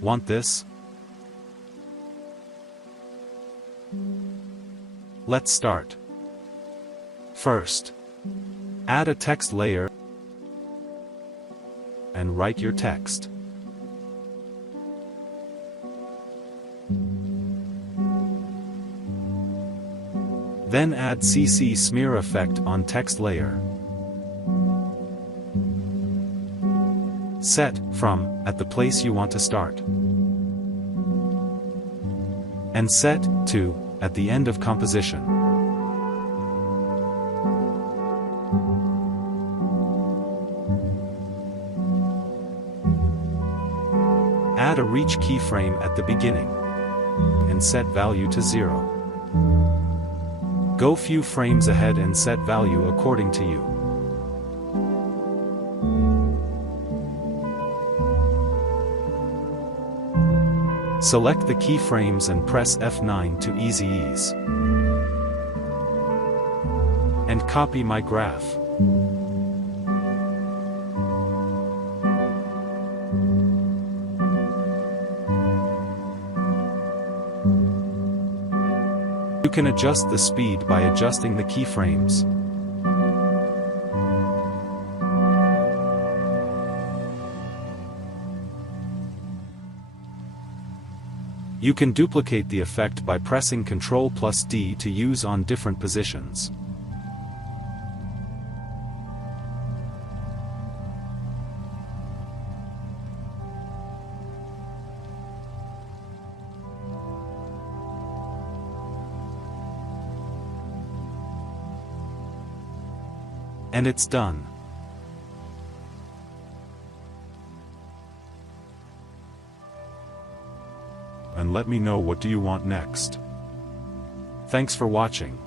Want this? Let's start. First, add a text layer and write your text. Then add CC smear effect on text layer. Set from at the place you want to start. And set to at the end of composition. Add a reach keyframe at the beginning and set value to 0. Go few frames ahead and set value according to you. Select the keyframes and press F9 to easy ease. And copy my graph. You can adjust the speed by adjusting the keyframes. You can duplicate the effect by pressing Ctrl+D to use on different positions. And it's done. And let me know what do you want next. Thanks for watching.